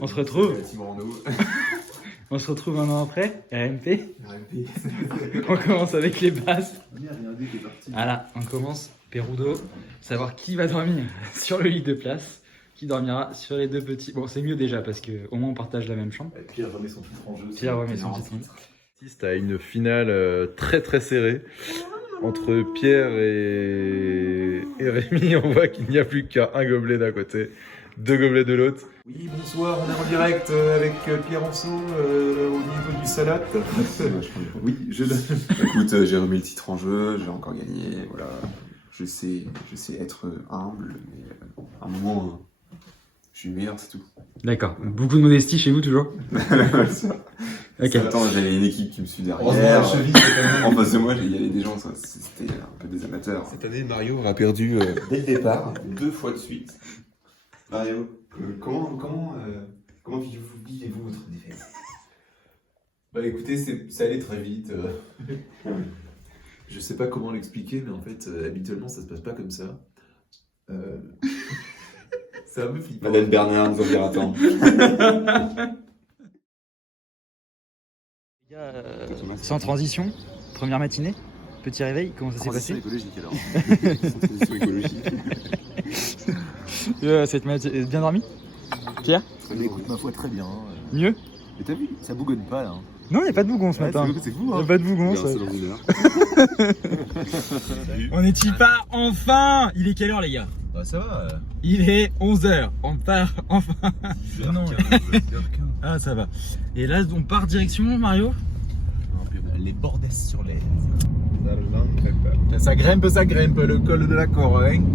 On se retrouve. nous. On se retrouve un an après, RMP. RMP. On commence avec les bases. Rien dit qui est parti. Voilà, on commence. Perudo, savoir qui va dormir sur le lit de place, qui dormira sur les deux petits. Bon, c'est mieux déjà parce qu'au moins on partage la même chambre. Pierre remet son titre en jeu. Pierre remet son titre en jeu. assiste à une finale très très serrée entre Pierre et Rémi. On voit qu'il n'y a plus qu'un gobelet d'un côté, deux gobelets de l'autre. Oui, bonsoir, on est en direct avec Pierre Anceau au niveau du salat. Oui, je donne. Écoute, j'ai remis le titre en jeu, j'ai encore gagné, voilà. Je sais être humble, mais à un moment, je suis le meilleur, c'est tout. D'accord, beaucoup de modestie chez vous toujours. Ok. Attends, j'avais une équipe qui me suit derrière. En face de moi, il y avait des gens, c'était un peu des amateurs. Cette année, Mario aura perdu dès le départ, 2 fois de suite. Mario, comment vivez-vous votre défaite? Bah écoutez, ça allait très vite. Je sais pas comment l'expliquer, mais en fait, habituellement, ça se passe pas comme ça. C'est un peu flippant. Madeleine Bernard nous en dira tant. Sans transition, première matinée, petit réveil, comment ça s'est passé? Écologique alors. Transition écologique. Cette matinée, bien dormi? Pierre? Écoute, ma foi, très bien. Mieux? Mais t'as vu, ça bougonne pas là. Non, il n'y a pas de bougon ce matin. C'est fou, Il n'y hein. a pas de bougon. Ça. On est-y pas enfin. Il est quelle heure les gars? Bah ça va. Il est 11h. On part enfin. Non. 10h15. Ah ça va. Et là on part direction Mario? Les bordesses sur les... Ça grimpe, le col de la Corogne.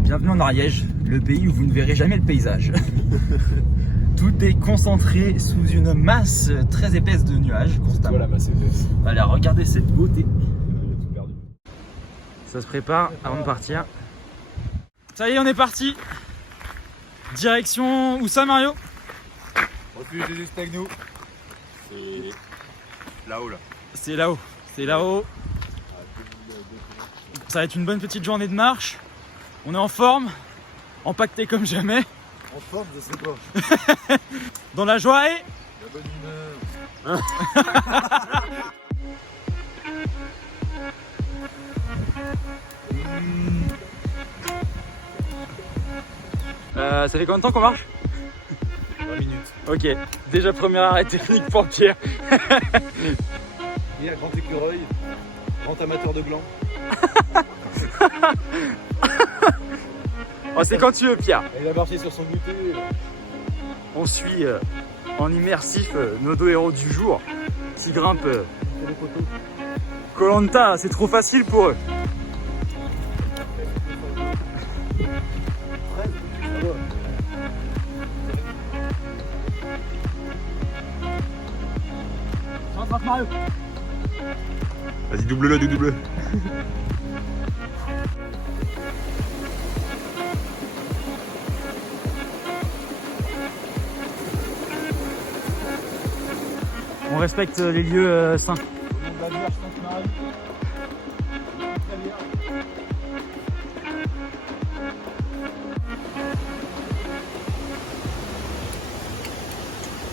Bienvenue en Ariège, le pays où vous ne verrez jamais le paysage. Tout est concentré sous une masse très épaisse de nuages constamment. Voilà, masse épaisse. Allez, regardez cette beauté. Ça se prépare avant de partir. Ça y est, on est parti. Direction où ça, Mario? Refuge des juste avec nous. C'est là-haut là. C'est là-haut. C'est là-haut. Ça va être une bonne petite journée de marche. On est en forme, empaqueté comme jamais. En forme, je sais pas. Dans la joie et... La bonne humeur. Ça fait combien de temps qu'on marche? 20 minutes. Ok, déjà premier arrêt technique pour Pierre. Il y a grand écureuil, grand amateur de gland. Oh, c'est quand tu veux Pierre. Il a marché sur son goûter. On suit en immersif nos deux héros du jour qui grimpent Koh-Lanta, c'est trop facile pour eux. Mario. Vas-y, double-le, double-le. On respecte les lieux sains.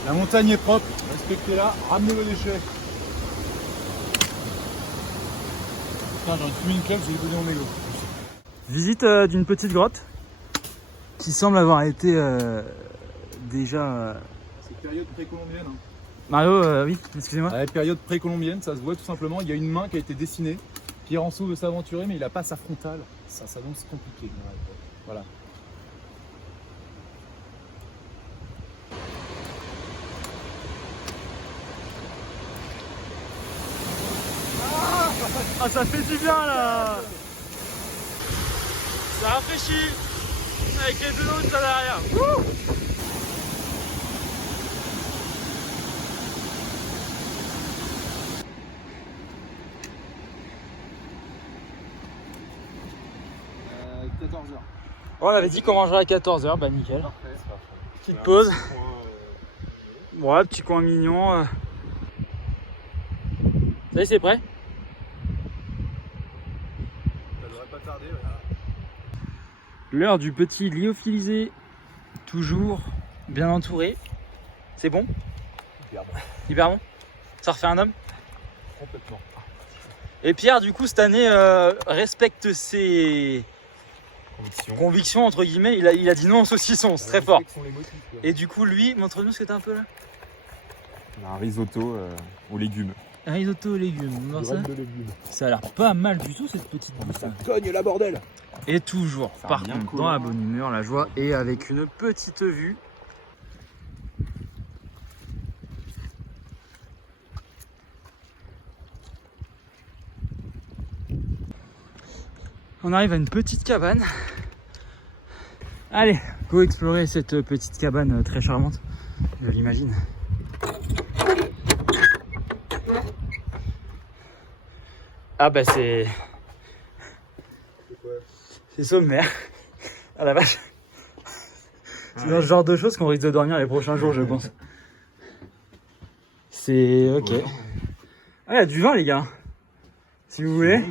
La montagne est propre, respectez-la, ramenez vos déchets. Putain, j'ai envie de fumer une clope, je vais lui donner mon mégot. Visite d'une petite grotte qui semble avoir été déjà... C'est période précolombienne. Hein. Mario, oui, excusez-moi. À la période précolombienne, ça se voit tout simplement, il y a une main qui a été dessinée. Pierre Anceau veut s'aventurer, mais il n'a pas sa frontale. Ça donc c'est compliqué. Voilà. Ah, ça fait du bien là. Ça rafraîchit avec les deux autres là derrière. Wouh. On avait dit qu'on mangerait à 14h, bah nickel. Petite pause. Ouais, petit coin mignon. Ça y est, c'est prêt? Ça devrait pas tarder, voilà. L'heure du petit lyophilisé. Toujours bien entouré. C'est bon? Hyper bon. Ça refait un homme? Complètement. Et Pierre, du coup, cette année, respecte ses convictions, entre guillemets. Il a dit non au saucisson, c'est très fort. Et du coup, lui, montre-nous ce que t'as un peu là. Un risotto aux légumes. Un risotto aux légumes. On va voir ça. Ça a l'air pas mal du tout, cette petite bouffe. Ça cogne la bordel. Et toujours, Ça a par bien contre, cool, dans la hein. bonne humeur, la joie et avec une petite vue. On arrive à une petite cabane. Allez, go explorer cette petite cabane très charmante, je l'imagine. Ah bah c'est sommaire. Ah la vache. C'est dans ce genre de choses qu'on risque de dormir les prochains jours, je pense. C'est ok. Ah, il y a du vin, les gars. Si vous voulez.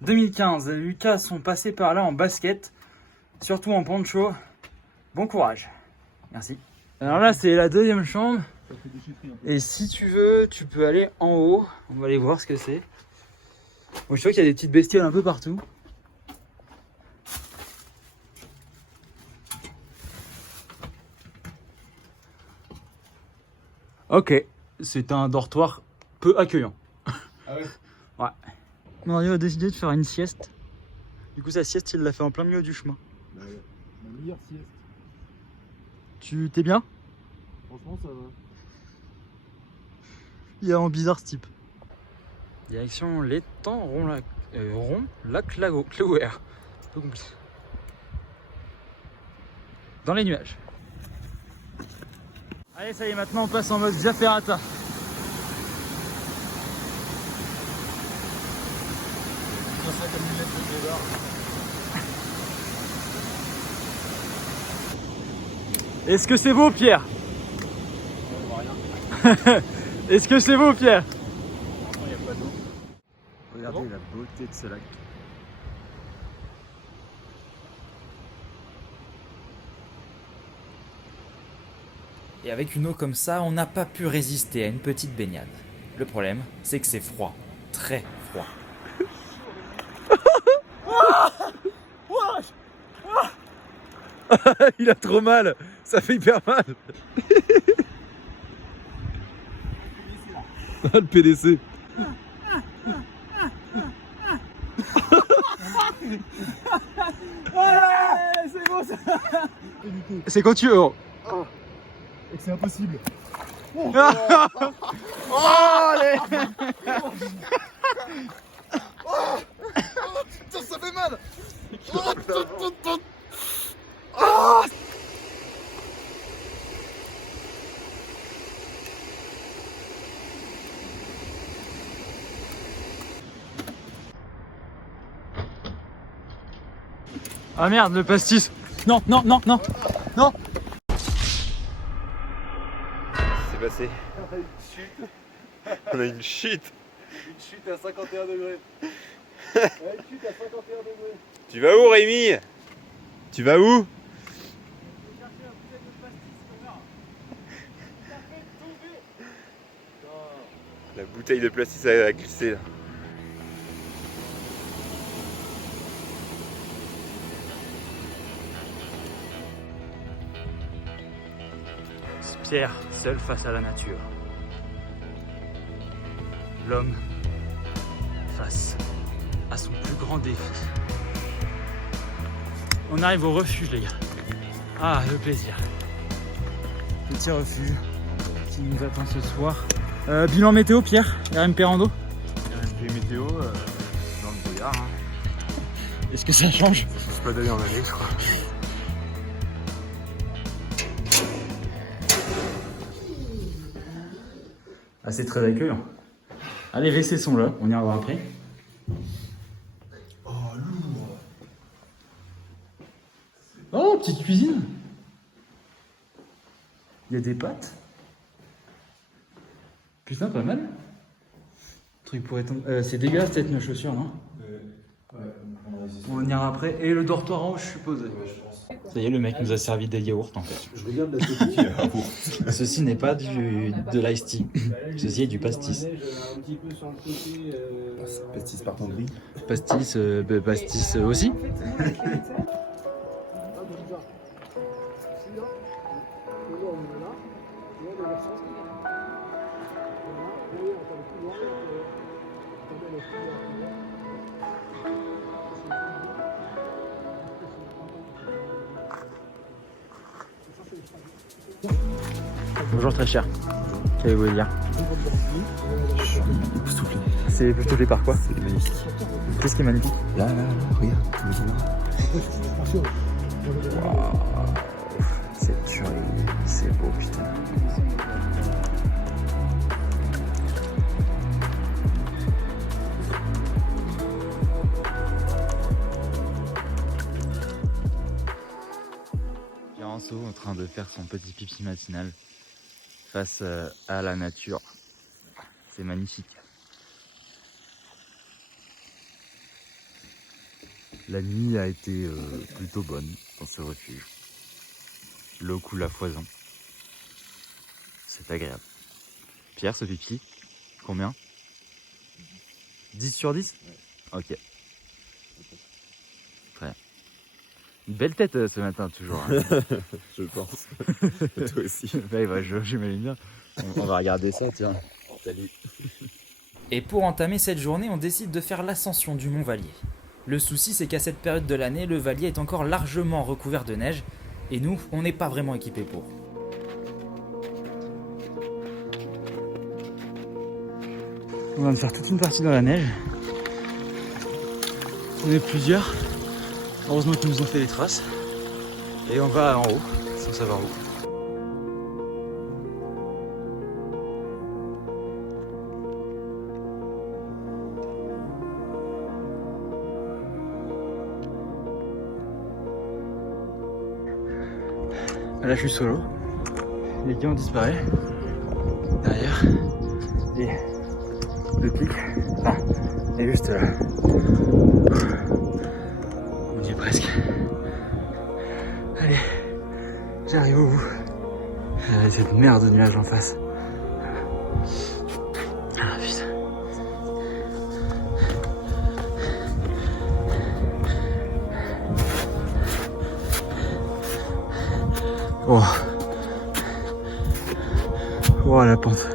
2015, Lucas sont passés par là en basket, surtout en poncho. Bon courage. Merci. Alors là, c'est la deuxième chambre. Et si tu veux, tu peux aller en haut. On va aller voir ce que c'est. Bon, je vois qu'il y a des petites bestioles un peu partout. Ok, c'est un dortoir peu accueillant. Ah ouais? Ouais. Mario a décidé de faire une sieste. Du coup, sa sieste, il l'a fait en plein milieu du chemin. Ma meilleure sieste. Tu t'es bien? Franchement, ça va. Il est en bizarre ce type. Direction l'étang lac Clouer. Un peu compliqué. Dans les nuages. Allez, ça y est, maintenant on passe en mode Via Ferrata. Est-ce que c'est beau, Pierre? Est-ce que c'est beau, Pierre? Il n'y a pas d'eau. Regardez la beauté de ce lac. Et avec une eau comme ça, on n'a pas pu résister à une petite baignade. Le problème, c'est que c'est froid. Très froid. Il a trop mal. Ça fait hyper mal. Ah, le PDC. C'est bon ça. C'est quand tu veux. Et que c'est impossible. Oh, allez. Putain, ça fait mal. Ah merde, le pastis. Non, non, non, non. Non. C'est passé. On a une chute. Une chute à 51 degrés. Une chute à 51 degrés. Tu vas où, Rémi? Tu vas où? La bouteille de plastique a glissé là. Pierre, seul face à la nature. L'homme face à son plus grand défi. On arrive au refuge, les gars. Ah, le plaisir. Petit refuge qui nous attend ce soir. Bilan météo, Pierre, RMP Rando. RMP météo, dans le brouillard. Hein. Est-ce que ça change? Ça change pas d'année en année, je crois. Ah, c'est très accueillant. Allez, les WC sont là, on ira voir après. Oh, lourd. Oh, petite cuisine. Il y a des pâtes. Putain, pas mal. Truc pour étendre. C'est dégueulasse peut-être nos chaussures, non? On ira après. Et le dortoir en haut, je suppose. Ça y est, le mec nous a servi des yaourts en fait. Je regarde la copie. Ceci n'est pas de l'ice tea. Ceci est du pastis. Pastis par gris. Pastis aussi. Bonjour très cher. Qu'avez-vous à dire? C'est époustouflé par quoi? C'est magnifique. Qu'est-ce qui est magnifique? Là, regarde. Waouh, c'est tuerie, c'est beau putain. Pierre-Anceau en train de faire son petit pipi matinal face à la nature. C'est magnifique. La nuit a été plutôt bonne dans ce refuge. L'eau coule à foison. C'est agréable. Pierre, ce pipi, combien? 10 sur 10? Ok. Très bien. Une belle tête ce matin, toujours. Hein. Je pense. Toi aussi. Ouais, j'imagine bien. On va regarder ça, tiens. Salut. Et pour entamer cette journée, on décide de faire l'ascension du Mont Vallier. Le souci, c'est qu'à cette période de l'année, le Vallier est encore largement recouvert de neige, et nous, on n'est pas vraiment équipés pour. On va faire toute une partie dans la neige. On est plusieurs. Heureusement qu'ils nous ont fait les traces. Et on va en haut, sans savoir où. Là je suis solo. Les gars ont disparu. Derrière. Et le pic. Enfin, est juste là. On y est presque. Allez, j'arrive au bout. Cette merde de nuages en face. Ah putain. Oh. Oh la pente.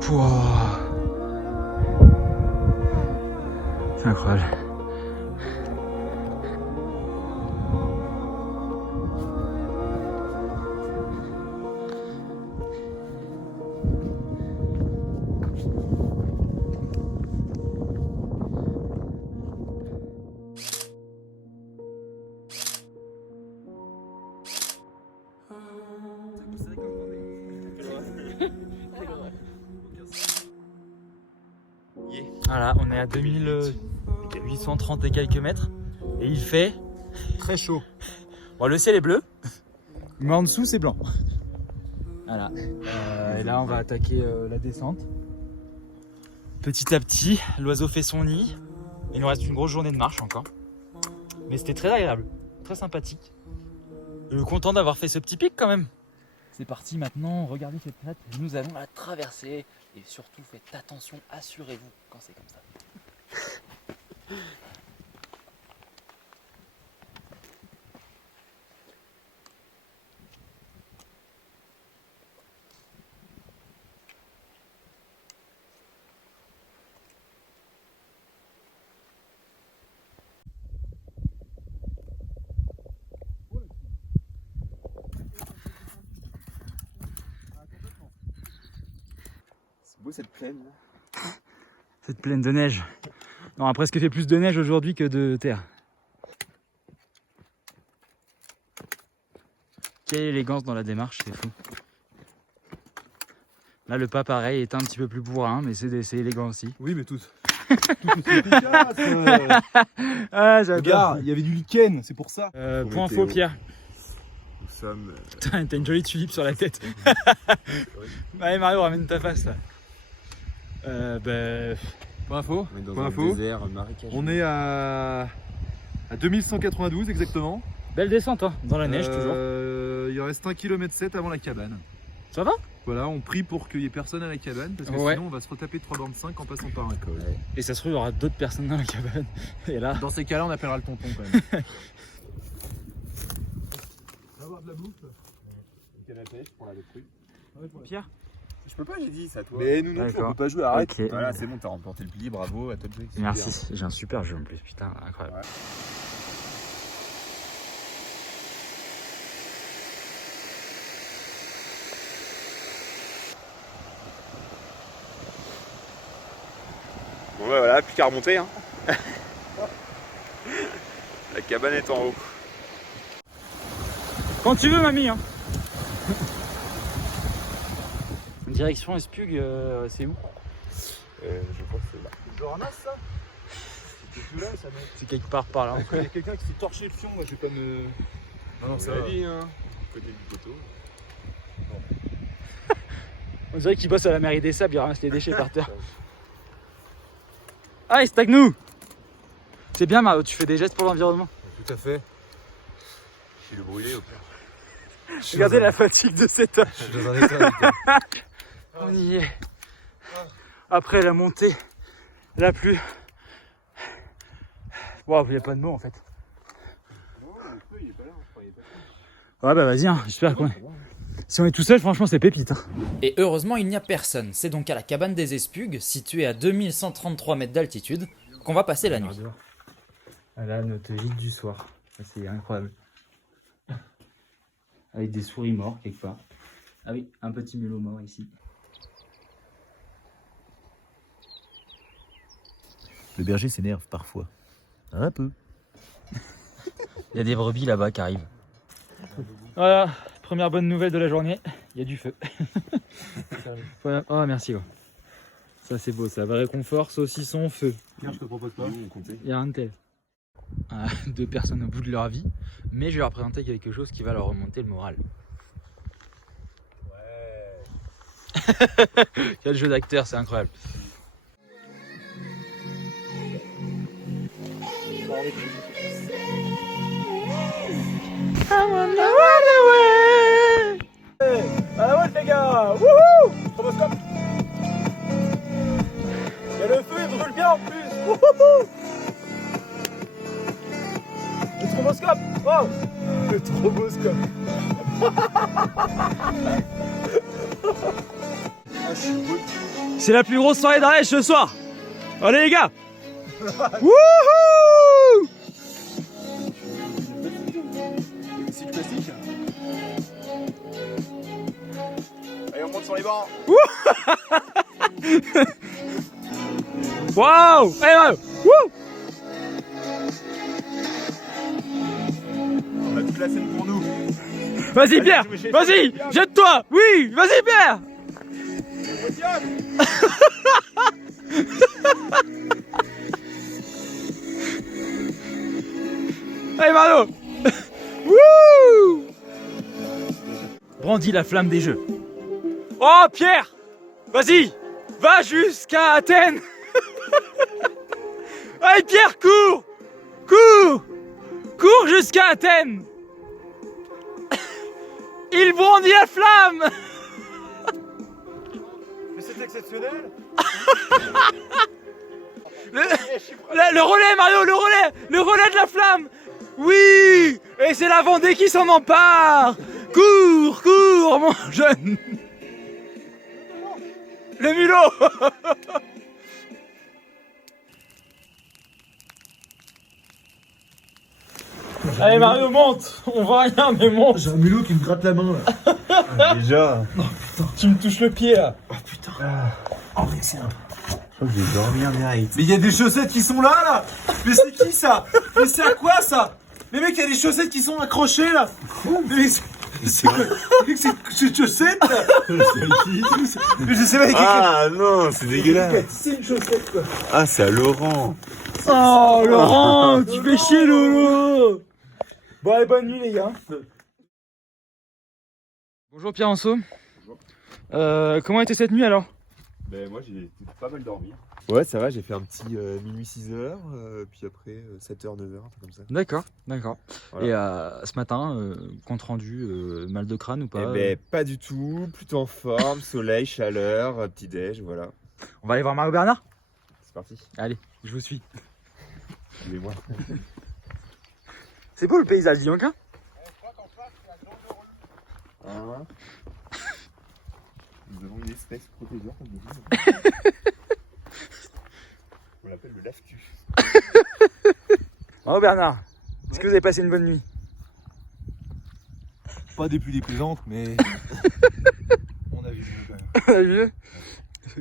Pouah. C'est incroyable. Voilà, on est à 2830 et quelques mètres et il fait Très chaud. bon, le ciel est bleu, mais en dessous c'est blanc. Voilà, et là on va attaquer la descente. Petit à petit, l'oiseau fait son nid. Il nous reste une grosse journée de marche encore, mais c'était très agréable, très sympathique. Content d'avoir fait ce petit pic quand même. C'est parti maintenant, regardez cette crête, nous allons la traverser. Et surtout, faites attention, assurez-vous quand c'est comme ça. C'est beau cette plaine là. Cette plaine de neige. Non, on a presque fait plus de neige aujourd'hui que de terre. Quelle élégance dans la démarche, c'est fou. Là, le pas, pareil, est un petit peu plus bourrin, mais c'est élégant aussi. Oui, mais tout aussi efficace. Ah, j'adore. Regarde, il y avait du lichen, c'est pour ça. Point faux, Pierre. Nous sommes. T'as une jolie tulipe sur la tête. Allez, Mario, ramène ta face là. Point info. On est dans Point un info. désert marécageux. On est à 2192 exactement. Belle descente, hein, dans la neige toujours. Il reste 1,7 km avant la cabane. Ça va? Voilà, on prie pour qu'il y ait personne à la cabane parce que Ouais. sinon on va se retaper 3 bornes 5 en passant par un col. Et ça se trouve, il y aura d'autres personnes dans la cabane. Et là. Dans ces cas-là, on appellera le tonton quand même. On va avoir de la bouffe. Une canne à pêche pour la truc. Pierre? Je peux pas, j'ai dit, c'est à toi. Mais nous non plus, on D'accord. peut pas jouer, arrête. Ok. Voilà, c'est bon, t'as remporté le pli, bravo, à toi de jouer. Merci, j'ai un super jeu en plus, putain, incroyable. Bon bah voilà, plus qu'à remonter hein. La cabane est en haut. Quand tu veux, mamie. Hein. Direction Espug, c'est où? Je pense que c'est là. Je ramasse ça. C'est là, ça mec. C'est quelque part par là. Il y a quelqu'un qui s'est torché le fion, moi je vais pas me. Non, Ça va dit hein. Côté du poteau. On dirait qu'il bosse à la mairie des sables, il ramasse les déchets par terre. Allez, stagne-nous! C'est bien, Mario, tu fais des gestes pour l'environnement. Tout à fait. Je suis le brûlé au pire. Regardez la fatigue de cet homme. Je suis dans un état. On y est. Après la montée la plus. Waouh, il n'y a pas de mots en fait. Ouais, bah vas-y, hein, j'espère qu'on est. Si on est tout seul, franchement, c'est pépite. Hein. Et heureusement, il n'y a personne. C'est donc à la cabane des Espugues, située à 2133 mètres d'altitude, qu'on va passer la nuit. Là, notre ville du soir. C'est incroyable. Avec des souris morts quelque part. Ah oui, un petit mélot mort ici. Le berger s'énerve parfois. Un peu. Il y a des brebis là-bas qui arrivent. Voilà, première bonne nouvelle de la journée, il y a du feu. Voilà. Oh merci quoi. Ça c'est beau, ça, vrai réconfort, saucisson, feu. Pierre, je te propose pas. Il y a rien de tel. Deux personnes au bout de leur vie, mais je vais leur présenter quelque chose qui va leur remonter le moral. Ouais. Quel jeu d'acteur, c'est incroyable. À la voile les gars. Wouhou. Stroboscope. Il y a le feu, il brûle bien en plus. Wouhou. Le stroboscope. Oh. Le stroboscope. C'est la plus grosse soirée d'Ardèche ce soir. Allez les gars. Wouhou. C'est classique. Allez, on monte sur les bancs. Waouh. Allez Mario. Wouh. On a toute la scène pour nous. Vas-y Pierre. Vas-y. Jette-toi. Oui. Vas-y Pierre. Allez Mario. Wouh. Brandis la flamme des jeux. Oh Pierre. Vas-y. Va jusqu'à Athènes. Allez Pierre, cours. Cours. Cours jusqu'à Athènes. Il brandit la flamme. Mais c'est exceptionnel. Le relais Mario, le relais de la flamme. Oui. Et c'est la Vendée qui s'en empare. Cours, cours mon jeune. Le mulot. Allez Mario, monte. On voit rien mais monte. J'ai un mulot qui me gratte la main là. Déjà. Tu me touches le pied là. Oh mais c'est un. Je crois que j'ai dormi en direct. Mais il y a des chaussettes qui sont là. Mais c'est qui ça? Mais c'est à quoi ça? Mais mec, il y a des chaussettes qui sont accrochées là. Mais c'est quoi? C'est chaussettes là. Mais je sais pas. Ah non, c'est dégueulasse. C'est une chaussette quoi. Ah, c'est à Laurent. Oh Laurent, tu fais chier Lolo. Bon allez, bonne nuit les gars. Bonjour Pierre Anceau. Comment était cette nuit alors? Ben moi j'ai pas mal dormi. Ouais, ça va, j'ai fait un petit minuit 6h, puis après 7h, 9h, un truc comme ça. D'accord, d'accord. Voilà. Et ce matin, compte rendu, mal de crâne ou pas? Eh ben pas du tout, plutôt en forme, soleil, chaleur, petit déj, voilà. On va aller voir Mario Bernard? C'est parti. Allez, je vous suis. Suivez-moi. C'est beau le paysage, dis donc, hein? Nous avons une espèce protégée, comme vous dites. On l'appelle le laftu. Mario Bernard, est-ce que vous avez passé une bonne nuit? Pas des plus déplaisantes, mais on a vu mieux quand même. On a vu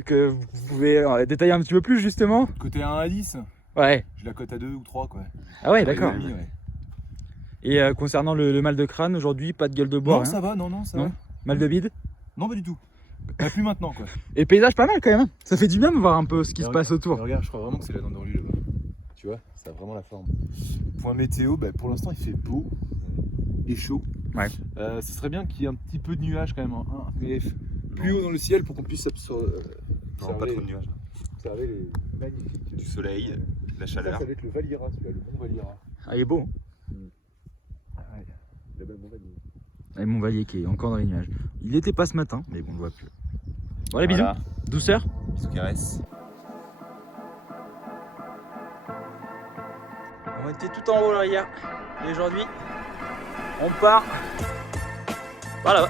que vous pouvez détailler un petit peu plus justement? Côté 1 à 10, Ouais. je la cote à 2 ou 3 quoi. Ah ouais, d'accord. Ouais, ouais. Et concernant le mal de crâne aujourd'hui, pas de gueule de bois? Non, rien. ça va, non, ça Non. va. Mal de bide? Non, pas du tout. Bah, plus maintenant quoi. Et paysage pas mal quand même, hein. Ça fait du bien de voir un peu ce qui Mais se passe autour. Mais regarde, je crois vraiment que c'est la dent de rue là-bas. Tu vois, ça a vraiment la forme. Point météo, bah, pour l'instant il fait beau et chaud. Ouais. Ce serait bien qu'il y ait un petit peu de nuages quand même, hein, mais plus haut dans le ciel pour qu'on puisse Non, pas trop de nuages. observer les magnifiques. Du soleil, de la chaleur. Ça va être le Valira, celui-là, le bon Valira. Ah, il est beau, hein. Ouais, le bel bon Valira. Et Montvalier qui est encore dans les nuages. Il n'était pas ce matin, mais bon, on le voit plus. Bon, les bisous. Voilà. Douceur. Bisous caresses. On était tout en haut là hier. Et aujourd'hui, on part. Voilà.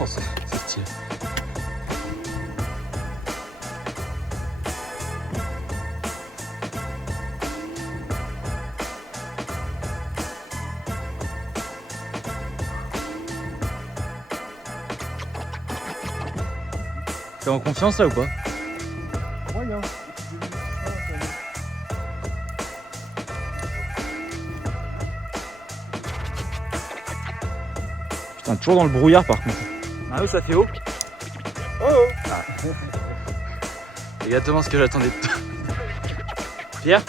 Oh, c'est stylé. T'es en confiance là ou pas? Moyen. Putain, toujours dans le brouillard par contre. Ah oui, ça fait haut. Oh. Ah. Exactement ce que j'attendais de toi. Pierre?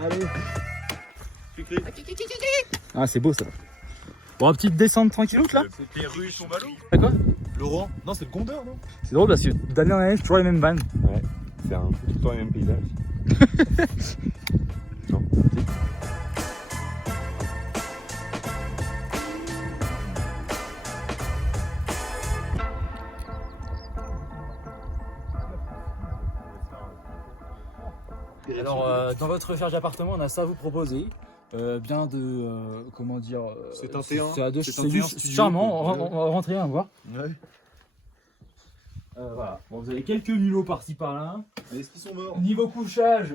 Allez. Ah, c'est beau ça. Bon, une petite descente tranquilloute là. C'est les rues sont ballons. C'est quoi? Laurent? Non, c'est le Gondor, non? C'est drôle parce que d'année en année, c'est toujours les mêmes vannes. Ouais, c'est un peu tout le temps les mêmes paysages. Non. Alors, dans votre recherche d'appartement, on a ça à vous proposer. Bien de. Comment dire. C'est un T1. C'est juste charmant. On va rentrer, on va voir. Ouais. Voilà. Bon, vous avez quelques mulots par-ci par-là. Mais est-ce qu'ils sont morts? Niveau couchage,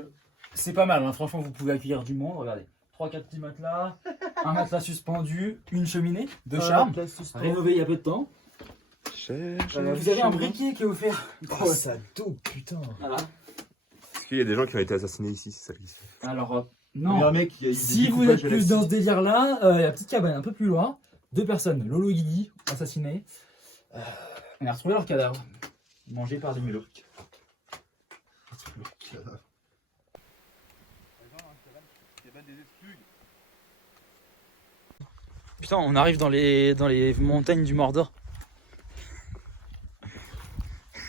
c'est pas mal. Hein. Franchement, vous pouvez accueillir du monde. Regardez. 3-4 petits matelas, un matelas suspendu, une cheminée de charme, rénovée il y a peu de temps. Vous avez un briquet qui est offert. Oh, ça dope, putain. Voilà. Est-ce qu'il y a des gens qui ont été assassinés ici, c'est ça qui se fait? Alors, Il y a non. un mec qui a eu des Si vous découpages êtes à la plus dans scie. ce délire-là, la petite cabane un peu plus loin, 2 personnes, Lolo et Guigui, assassinés. On a retrouvé leur cadavre, mangé par des mulots. Putain, on arrive dans les montagnes du Mordor.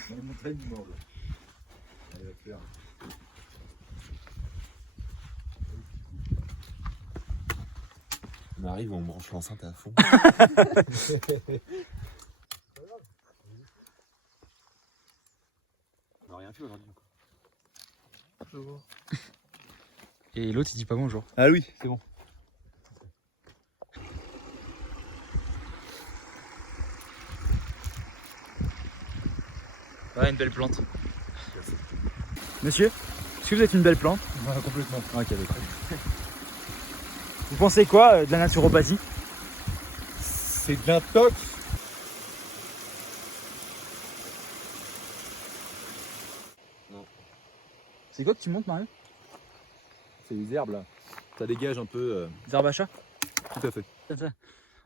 Dans les montagnes du Mordor. Allez, va faire. On arrive, on branche l'enceinte à fond. On n'a rien fait aujourd'hui. Et l'autre il dit pas bonjour. Ah oui, c'est bon. Ouais, une belle plante. Monsieur, est-ce que vous êtes une belle plante? Ouais, complètement. Ok, d'accord. Vous pensez quoi de la naturopathie? C'est de l'intox. C'est quoi que tu montes, Mario? C'est les herbes là. Ça dégage un peu. Des herbes à chat? Tout à fait.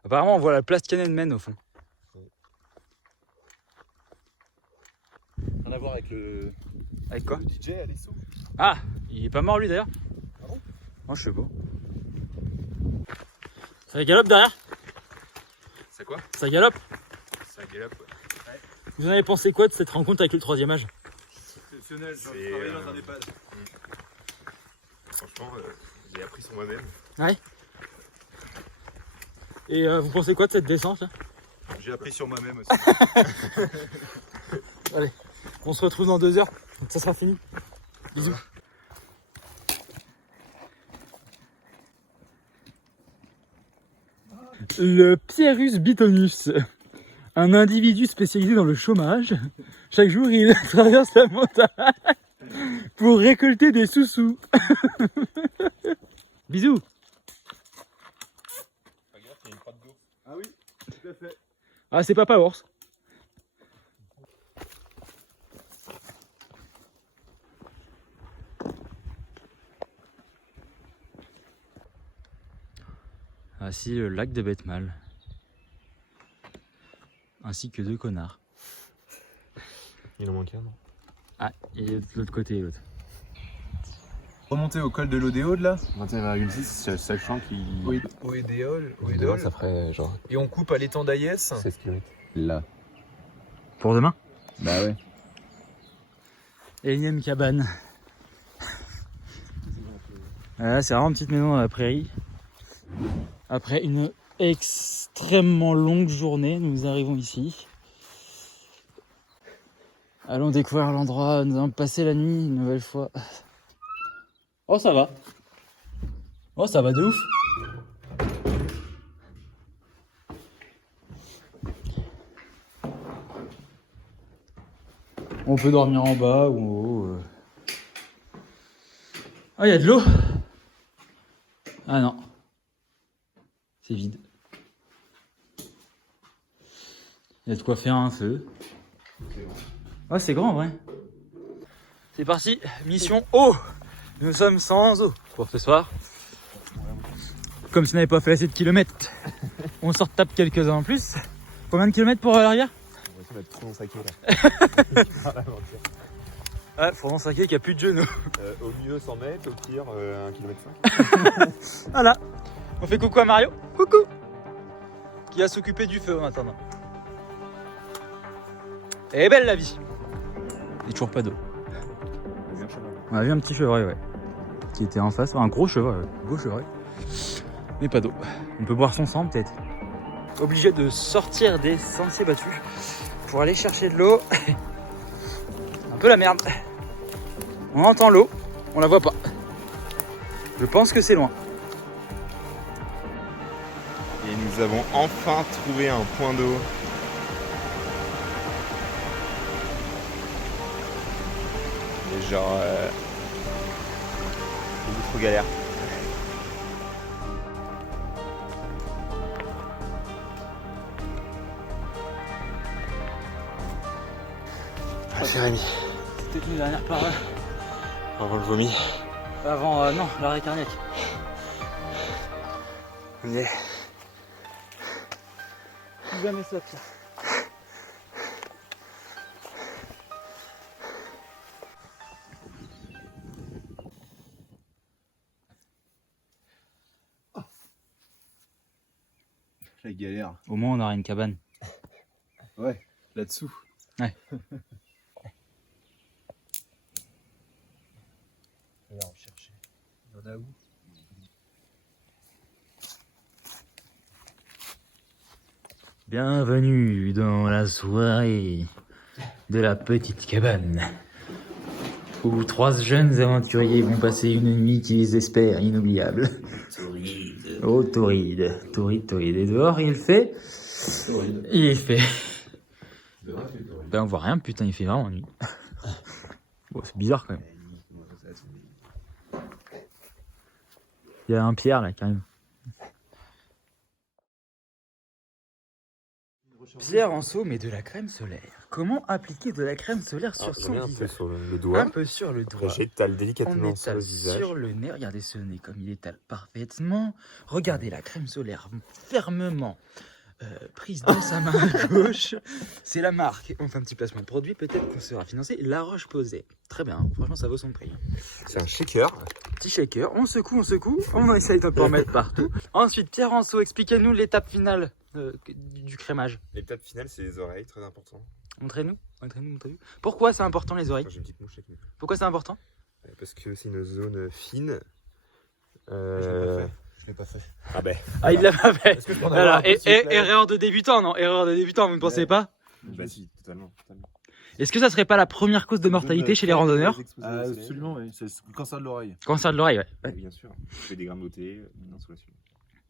Apparemment, on voit la place Tiananmen au fond. Ouais. voir avec le Avec quoi? DJ Alesso. Ah, il est pas mort lui d'ailleurs? Ah bon? Oh, je sais pas. Ça galope derrière? C'est quoi? Ça galope? Ça galope, ouais. Vous en avez pensé quoi de cette rencontre avec le troisième âge? Exceptionnel, j'ai travaillé dans un EHPAD. Franchement, j'ai appris sur moi-même. Ouais. Et vous pensez quoi de cette descente là? J'ai appris sur moi-même aussi. Allez, on se retrouve dans 2 heures, donc ça sera fini. Bisous. Le Pierus bitonus, un individu spécialisé dans le chômage. Chaque jour, il traverse la montagne pour récolter des sous-sous. Bisous. Ah oui, tout à fait. Ah, c'est Papa Ours. Voici le lac de Betmal. Ainsi que 2 connards. Il en manque un, non? Ah, il est de l'autre côté, l'autre. Remonter au col de l'Odéole là. 21,6, sachant qu'il. Oui, Odéole. Ça ferait genre Et on coupe à l'étang d'Ayès. 16 km. Là. Pour demain? Bah ouais. Énième cabane. Voilà, c'est vraiment une petite maison dans la prairie. Après une extrêmement longue journée, nous arrivons ici. Allons découvrir l'endroit, nous allons passer la nuit une nouvelle fois. Oh, ça va. Oh, ça va de ouf. On peut dormir en bas ou en haut. Ah, il y a de l'eau. Ah non. C'est vide. Il y a de quoi faire un feu. Ah, c'est grand, ouais. C'est parti, mission eau. Nous sommes sans eau pour ce soir. Comme si on n'avait pas fait assez de kilomètres, on s'en tape quelques-uns en plus. Combien de kilomètres pour l'arrière? On va être trop saqué là. Ah, Frodon Saké qui a plus de genoux. Au mieux 100 mètres, au pire 1,5 km. Voilà. On fait coucou à Mario. Coucou. Qui va s'occuper du feu en attendant. Elle est belle la vie. Il n'y a toujours pas d'eau. On a vu un petit chevreuil, ouais. Qui était en face. Un gros chevreuil, beau chevreuil. Mais pas d'eau. On peut boire son sang peut-être. Obligé de sortir des sentiers battus pour aller chercher de l'eau. Un peu la merde. On entend l'eau, on la voit pas. Je pense que c'est loin. Et nous avons enfin trouvé un point d'eau. Et genre... beaucoup trop galère. Ah, c'est Rémi. C'était une dernière parole. Avant le vomi. Avant, non, l'arrêt cardiaque. On y est. Jamais ça, Pierre. La galère. Au moins, on aura une cabane. Ouais, là-dessous. Ouais. On va en chercher. Il y en a où? Bienvenue dans la soirée de la petite cabane où 3 jeunes aventuriers vont passer une nuit qui les espère inoubliable. Torride. Oh, torride. Et dehors, il fait... Torride. Il fait... Ben, on voit rien, putain, il fait vraiment nuit. Bon, c'est bizarre quand même. Il y a un Pierre là, carrément. Pierre Anceau met de la crème solaire. Comment appliquer de la crème solaire sur son Un peu visage? sur le doigt. Un peu sur le doigt. J'étale On délicatement sur étale le visage. sur le nez. Regardez ce nez comme il étale parfaitement. Regardez la crème solaire fermement prise dans sa main gauche. C'est la marque. On fait un petit placement de produit. Peut-être qu'on sera financé. La Roche-Posay. Très bien. Franchement, ça vaut son prix. C'est un shaker. Petit shaker. On secoue. On essaye de ne pas en mettre partout. Ensuite, Pierre Anceau, expliquez-nous l'étape finale du crémage. L'étape finale, c'est les oreilles, très important. Montrez-nous. Pourquoi c'est important les oreilles? J'ai une petite mouche avec nous. Pourquoi c'est important? Parce que c'est une zone fine. Je l'ai pas fait. Ah ben. Ah, il l'a pas fait. Est-ce que je peux en Voilà. avoir un petit flair Erreur de débutant, non? Erreur de débutant, vous ne pensez pas? Bah si, totalement. Est-ce que ça serait pas la première cause de mortalité chez les randonneurs? Absolument, oui. C'est le cancer de l'oreille. Cancer de l'oreille, ouais. Oui, bien sûr. Je fais des grains de beauté, une insolation.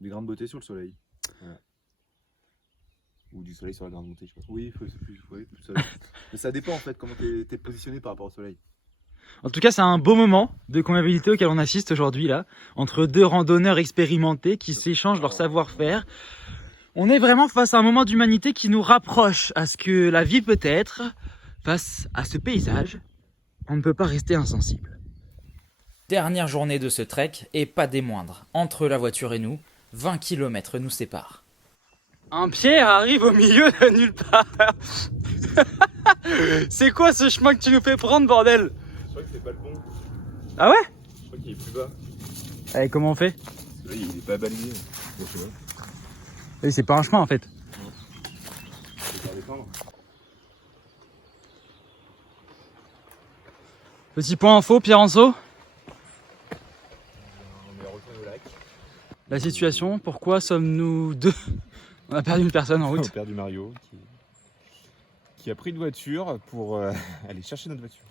Des grains de beauté sur le soleil. Ou du soleil sur la grande montée, je sais pas. Oui, plus soleil. Mais ça dépend en fait comment t'es positionné par rapport au soleil. En tout cas, c'est un beau moment de convivialité auquel on assiste aujourd'hui là, entre deux randonneurs expérimentés qui s'échangent leur savoir-faire. On est vraiment face à un moment d'humanité qui nous rapproche à ce que la vie peut être. Face à ce paysage, on ne peut pas rester insensible. Dernière journée de ce trek, et pas des moindres. Entre la voiture et nous, 20 km nous séparent. Un Pierre arrive au milieu de nulle part. C'est quoi ce chemin que tu nous fais prendre, bordel? Je crois que c'est pas le bon. Ah ouais? Je crois qu'il est plus bas. Allez, comment on fait? Là, il est pas balayé. Bon, je sais pas. C'est pas un chemin en fait. Je vais faire descendre. Petit point info, Pierre Anceau. On est retourné au lac. La situation, pourquoi sommes-nous deux? On a perdu une personne en On a route. perdu Mario qui a pris une voiture pour aller chercher notre voiture.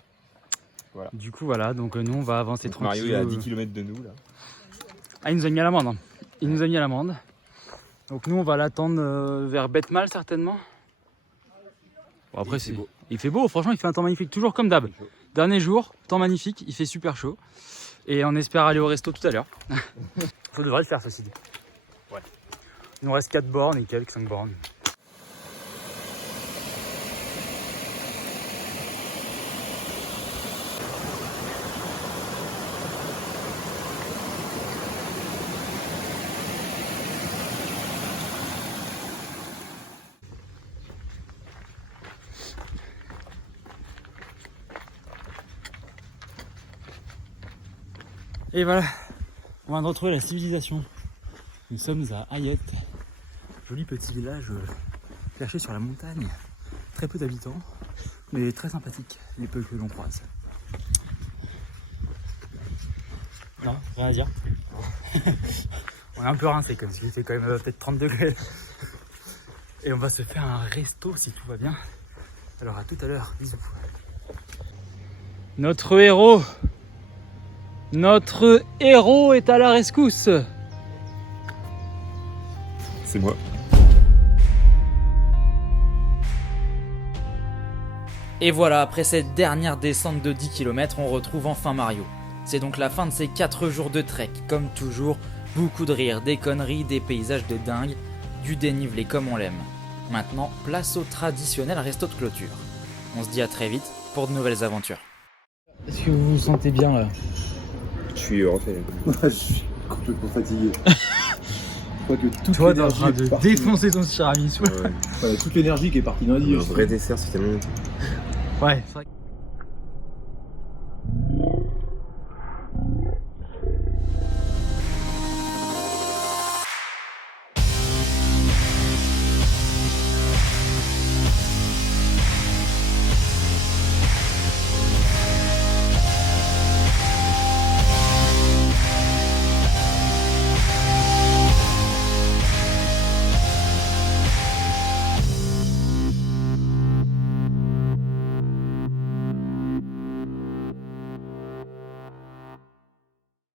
Voilà. Du coup, voilà, donc nous on va avancer Donc tranquille. Mario est à 10 km de nous là. Ah, il nous a mis à l'amende. Hein. Il nous a mis à l'amende. Donc nous on va l'attendre vers Bethmal certainement. Bon, après Il fait beau. il fait beau, franchement il fait un temps magnifique, toujours comme d'hab. Dernier jour, temps magnifique, il fait super chaud. Et on espère aller au resto tout à l'heure. Ça devrait le faire ceci dit. Ouais. Il nous reste 4 bornes et quelques 5 bornes. Et voilà, on vient de retrouver la civilisation. Nous sommes à Hayet, joli petit village perché sur la montagne. Très peu d'habitants, mais très sympathique, les peu que l'on croise. Non, rien à dire. On est un peu rincé comme s'il fait quand même peut-être 30 degrés. Et on va se faire un resto si tout va bien. Alors à tout à l'heure, bisous. Notre héros est à la rescousse. C'est moi. Et voilà, après cette dernière descente de 10 km, on retrouve enfin Mario. C'est donc la fin de ces 4 jours de trek. Comme toujours, beaucoup de rires, des conneries, des paysages de dingue, du dénivelé comme on l'aime. Maintenant, place au traditionnel resto de clôture. On se dit à très vite pour de nouvelles aventures. Est-ce que vous vous sentez bien là? Je suis refait. Je suis complètement fatigué. Je crois que toute Toi, t'es en l'énergie train est de partie. défoncer ton tiramisu. Voilà, toute l'énergie qui est partie d'un Un livre. vrai dessert, c'est tellement longtemps. Ouais, c'est vrai.